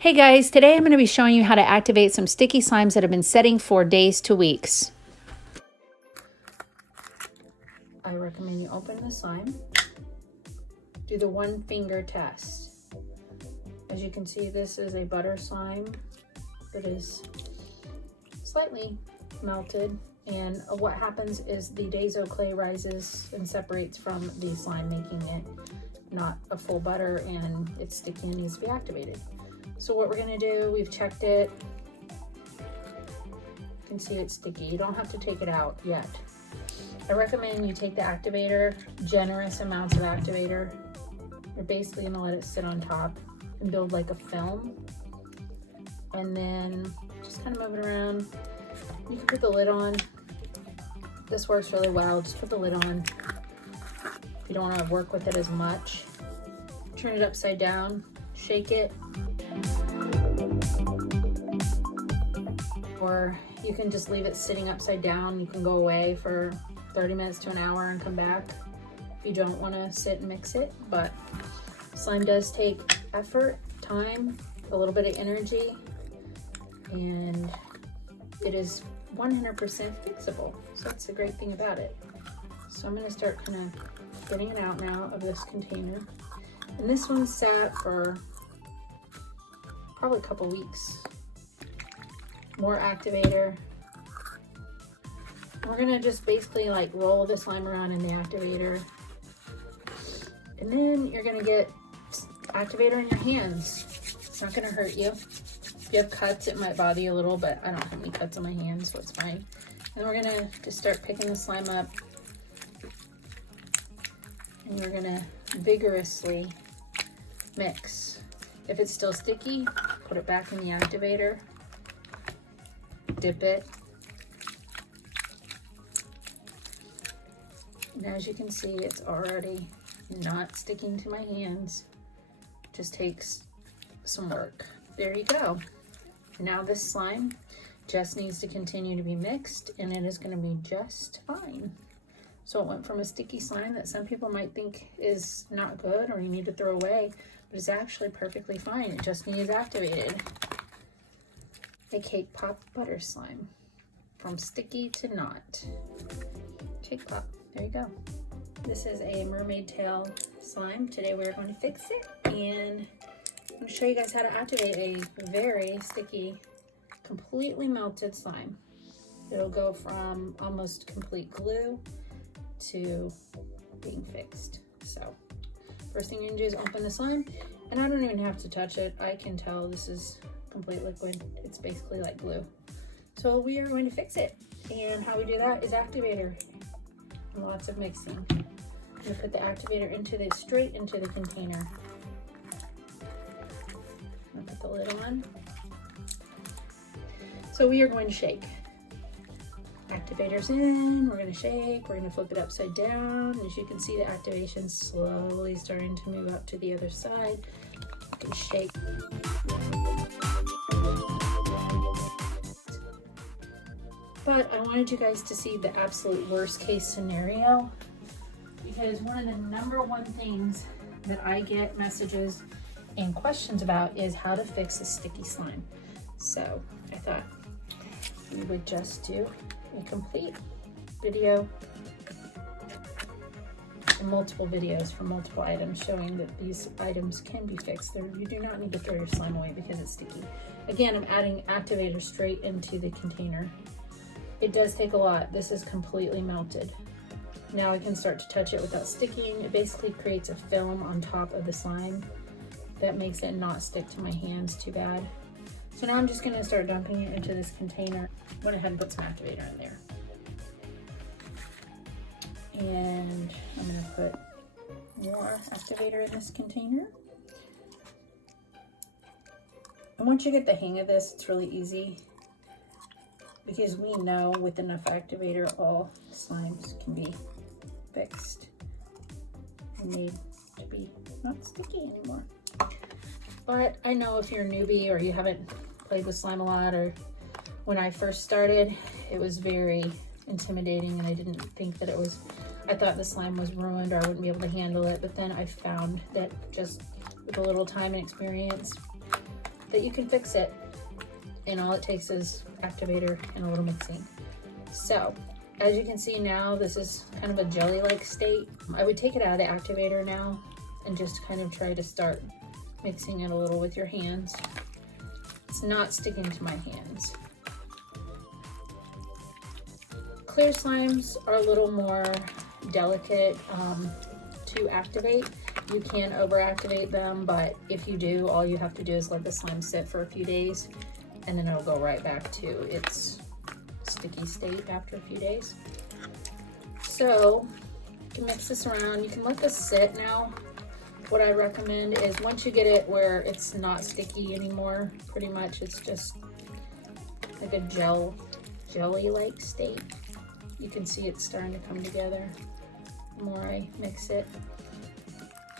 Hey guys, today I'm going to be showing you how to activate some sticky slimes that have been setting for days to weeks. I recommend you open the slime, do the 1 finger test. As you can see, this is a butter slime that is slightly melted, and what happens is the Dazo clay rises and separates from the slime, making it not a full butter, and it's sticky and needs to be activated. So what we're gonna do, we've checked it. You can see it's sticky. You don't have to take it out yet. I recommend you take the activator, generous amounts of activator. You're basically gonna let it sit on top and build like a film. And then just kind of move it around. You can put the lid on. This works really well. Just put the lid on. If you don't wanna work with it as much, turn it upside down, shake it. Or you can just leave it sitting upside down. You can go away for 30 minutes to an hour and come back if you don't want to sit and mix it. But slime does take effort, time, a little bit of energy, and it is 100% fixable. So that's the great thing about it. So I'm going to start kind of getting it out now of this container. And this one sat for probably a couple weeks. More activator. We're gonna just basically like roll the slime around in the activator, and then you're gonna get activator in your hands. It's not gonna hurt you. If you have cuts, it might bother you a little, but I don't have any cuts on my hands, so it's fine. And we're gonna just start picking the slime up, and we're gonna vigorously mix. If it's still sticky, put it back in the activator. Dip it. And as you can see, it's already not sticking to my hands. Just takes some work. There you go. Now this slime just needs to continue to be mixed, and it is going to be just fine. So it went from a sticky slime that some people might think is not good or you need to throw away, but it's actually perfectly fine. It just needs activated. A cake pop butter slime, from sticky to not. Cake pop, there you go. This is a mermaid tail slime. Today we're going to fix it, and I'm going to show you guys how to activate a very sticky, completely melted slime. It'll go from almost complete glue to being fixed. So first thing you're gonna do is open the slime, and I don't even have to touch it. I can tell this is complete liquid. It's basically like glue. So we are going to fix it, and how we do that is activator and lots of mixing. I'm going to put the activator straight into the container. I'm going to put the lid on. So we are going to shake. Activator's in, we're going to shake, we're going to flip it upside down. As you can see, the activation's slowly starting to move up to the other side. You can shake. But I wanted you guys to see the absolute worst case scenario, because one of the #1 things that I get messages and questions about is how to fix a sticky slime. So I thought we would just do a complete video and multiple videos for multiple items showing that these items can be fixed. You do not need to throw your slime away because it's sticky. Again, I'm adding activator straight into the container. It does take a lot. This is completely melted. Now I can start to touch it without sticking. It basically creates a film on top of the slime that makes it not stick to my hands too bad. So now I'm just gonna start dumping it into this container. Went ahead and put some activator in there. And I'm gonna put more activator in this container. And once you get the hang of this, it's really easy, because we know with enough activator, all slimes can be fixed and made to be not sticky anymore. But I know if you're a newbie or you haven't played with slime a lot, or when I first started, it was very intimidating, and I didn't think that it was, I thought the slime was ruined or I wouldn't be able to handle it. But then I found that just with a little time and experience, that you can fix it. And all it takes is activator and a little mixing. So as you can see now, this is kind of a jelly-like state. I would take it out of the activator now and just kind of try to start mixing it a little with your hands. It's not sticking to my hands. Clear slimes are a little more delicate to activate. You can overactivate them, but if you do, all you have to do is let the slime sit for a few days, and then it'll go right back to its sticky state after a few days. So you can mix this around. You can let this sit now. What I recommend is once you get it where it's not sticky anymore, pretty much it's just like a jelly-like state. You can see it's starting to come together the more I mix it.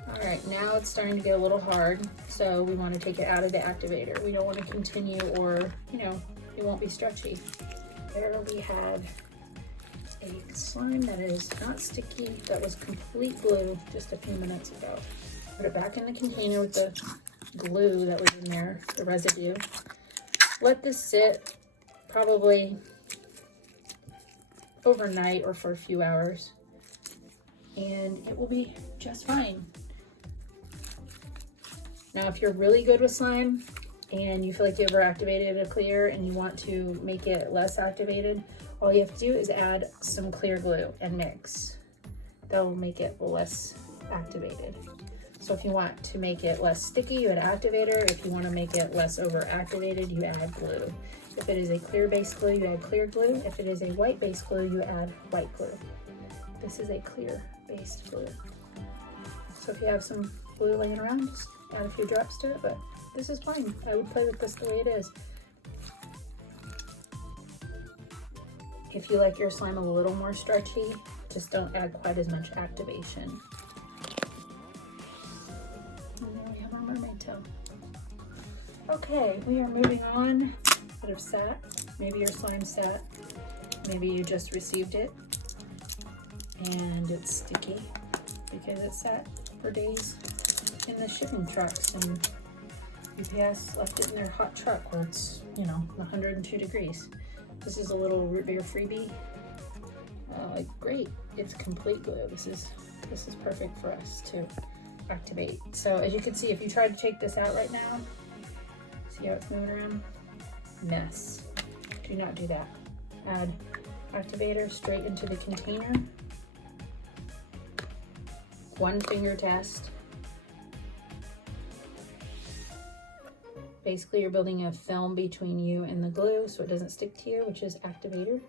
All right, now it's starting to get a little hard, so we want to take it out of the activator. We don't want to continue, or, you know, it won't be stretchy. There we have a slime that is not sticky, that was complete glue just a few minutes ago. Put it back in the container with the glue that was in there, the residue. Let this sit probably overnight or for a few hours, and it will be just fine. Now, if you're really good with slime and you feel like you overactivated a clear and you want to make it less activated, all you have to do is add some clear glue and mix. That will make it less activated. So if you want to make it less sticky, you add activator. If you want to make it less overactivated, you add glue. If it is a clear base glue, you add clear glue. If it is a white base glue, you add white glue. This is a clear based glue. So if you have some glue laying around, just add a few drops to it, but this is fine. I would play with this the way it is. If you like your slime a little more stretchy, just don't add quite as much activation. And there we have our mermaid tail. Okay, we are moving on. Could have sat. Maybe your slime sat. Maybe you just received it and it's sticky because it sat for days in the shipping trucks, and UPS left it in their hot truck where it's, you know, 102 degrees. This is a little root beer freebie. Great, it's complete glue. This is perfect for us to activate. So as you can see, if you try to take this out right now, see how it's moving around? Mess. Do not do that. Add activator straight into the container. 1 finger test. Basically, you're building a film between you and the glue so it doesn't stick to you, which is activator.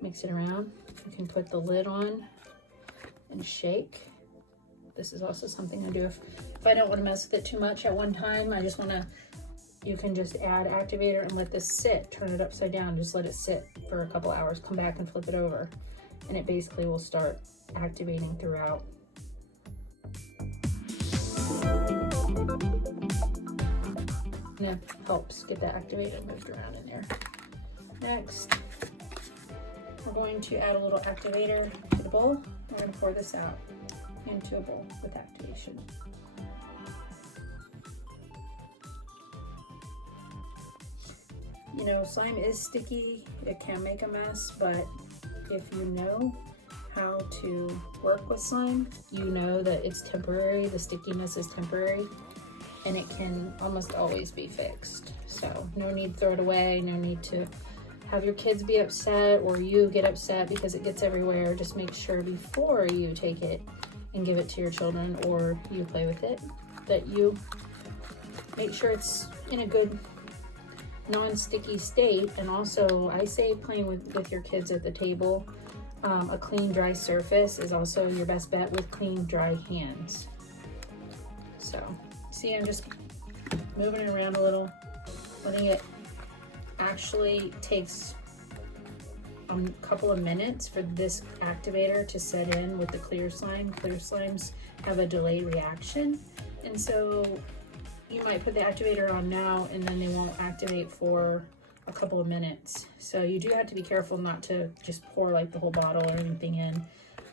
Mix it around. You can put the lid on and shake. This is also something I do if I don't want to mess with it too much at one time. I just want to, you can just add activator and let this sit. Turn it upside down. Just let it sit for a couple hours. Come back and flip it over. And it basically will start activating throughout. And that helps get that activator moved around in there. Next, we're going to add a little activator to the bowl. We're going to pour this out into a bowl with activation. You know, slime is sticky. It can make a mess, but if you know how to work with slime, you know that it's temporary. The stickiness is temporary, and it can almost always be fixed. So no need to throw it away, no need to have your kids be upset or you get upset because it gets everywhere. Just make sure before you take it and give it to your children or you play with it, that you make sure it's in a good non-sticky state. And also, I say playing with your kids at the table. A clean, dry surface is also your best bet with clean, dry hands. So see, I'm just moving it around a little, letting it actually takes a couple of minutes for this activator to set in with the clear slime. Clear slimes have a delayed reaction, and so you might put the activator on now and then they won't activate for a couple of minutes. So you do have to be careful not to just pour like the whole bottle or anything in.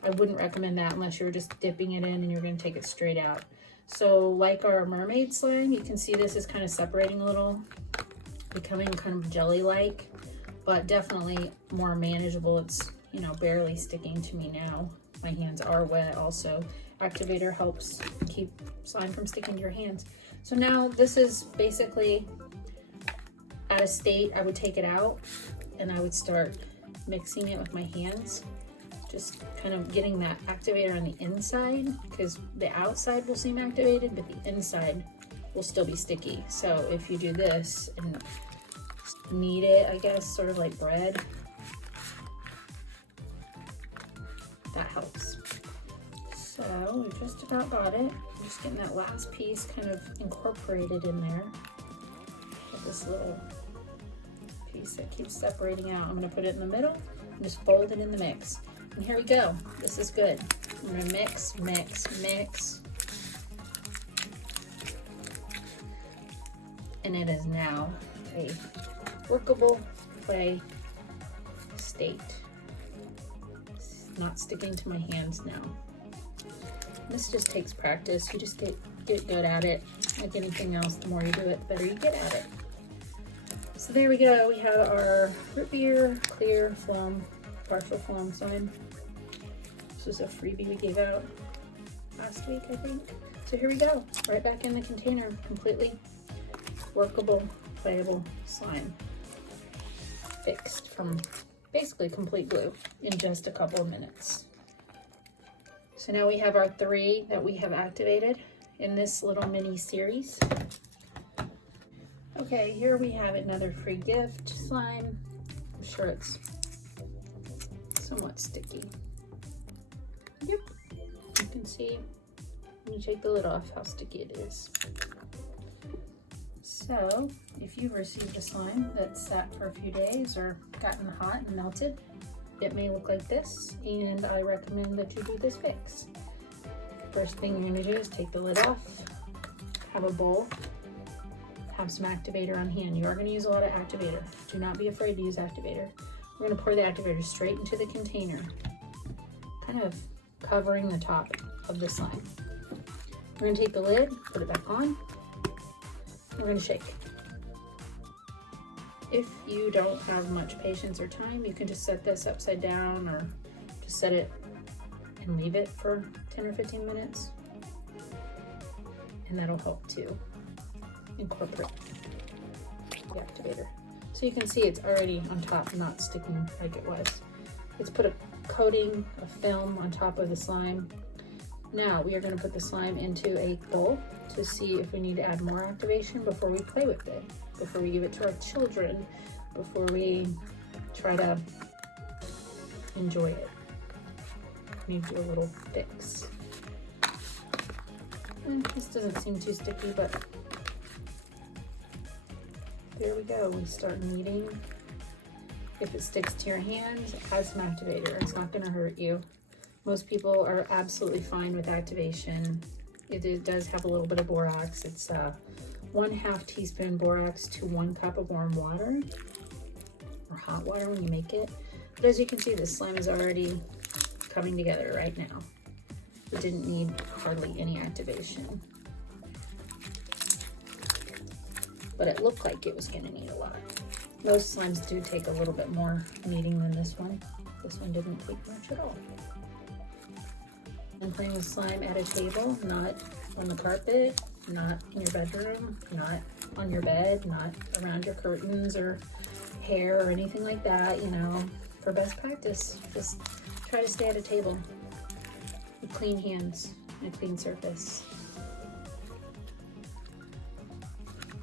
I wouldn't recommend that unless you're just dipping it in and you're going to take it straight out. So like our mermaid slime, you can see this is kind of separating a little, becoming kind of jelly-like, but definitely more manageable. It's, you know, barely sticking to me now. My hands are wet also. Activator helps keep slime from sticking to your hands. So now this is basically at a state, I would take it out and I would start mixing it with my hands. Just kind of getting that activator on the inside, because the outside will seem activated, but the inside will still be sticky. So if you do this and knead it, I guess, sort of like bread, that helps. So we just about got it. I'm just getting that last piece kind of incorporated in there with this little piece that keeps separating out. I'm gonna put it in the middle and just fold it in the mix. And here we go. This is good. I'm gonna mix, mix, mix. And it is now a workable clay state. It's not sticking to my hands now. This just takes practice. You just get good at it. Like anything else, the more you do it, the better you get at it. So there we go. We have our root beer clear foam, partial foam slime. This was a freebie we gave out last week, I think. So here we go. Right back in the container. Completely workable, playable slime. Fixed from basically complete glue in just a couple of minutes. So now we have our 3 that we have activated in this little mini series. Okay, here we have another free gift slime. I'm sure it's somewhat sticky. Yep, you can see when you take the lid off how sticky it is. So if you've received a slime that's sat for a few days or gotten hot and melted, it may look like this, and I recommend that you do this fix. First thing you're gonna do is take the lid off, have a bowl, have some activator on hand. You are gonna use a lot of activator. Do not be afraid to use activator. We're gonna pour the activator straight into the container, kind of covering the top of the slime. We're gonna take the lid, put it back on, we're gonna shake. If you don't have much patience or time, you can just set this upside down or just set it and leave it for 10 or 15 minutes. And that'll help to incorporate the activator. So you can see it's already on top, not sticking like it was. It's put a coating of film on top of the slime. Now we are going to put the slime into a bowl to see if we need to add more activation before we play with it, before we give it to our children, before we try to enjoy it. Need to do a little fix. And this doesn't seem too sticky, but there we go. We start kneading. If it sticks to your hands, add some activator. It's not going to hurt you. Most people are absolutely fine with activation. It does have a little bit of borax. It's 1/2 teaspoon borax to 1 cup of warm water or hot water when you make it. But as you can see, the slime is already coming together right now. It didn't need hardly any activation. But it looked like it was going to need a lot. Most slimes do take a little bit more kneading than this one. This one didn't take much at all. I'm playing with slime at a table, not on the carpet, not in your bedroom, not on your bed, not around your curtains or hair or anything like that, you know, for best practice. Just try to stay at a table with clean hands and a clean surface.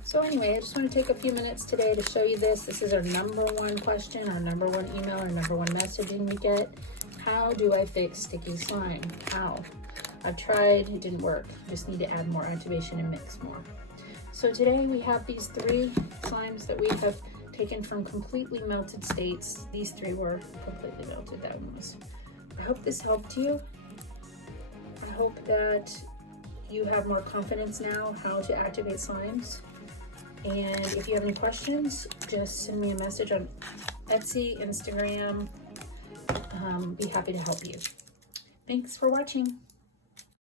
So anyway, I just want to take a few minutes today to show you this. This is our #1 question, our #1 email, our #1 messaging we get. How do I fix sticky slime? How? I've tried, it didn't work. Just need to add more activation and mix more. So today we have these 3 slimes that we have taken from completely melted states. These 3 were completely melted, that one was. I hope this helped you. I hope that you have more confidence now how to activate slimes. And if you have any questions, just send me a message on Etsy, Instagram. Be happy to help you. Thanks for watching.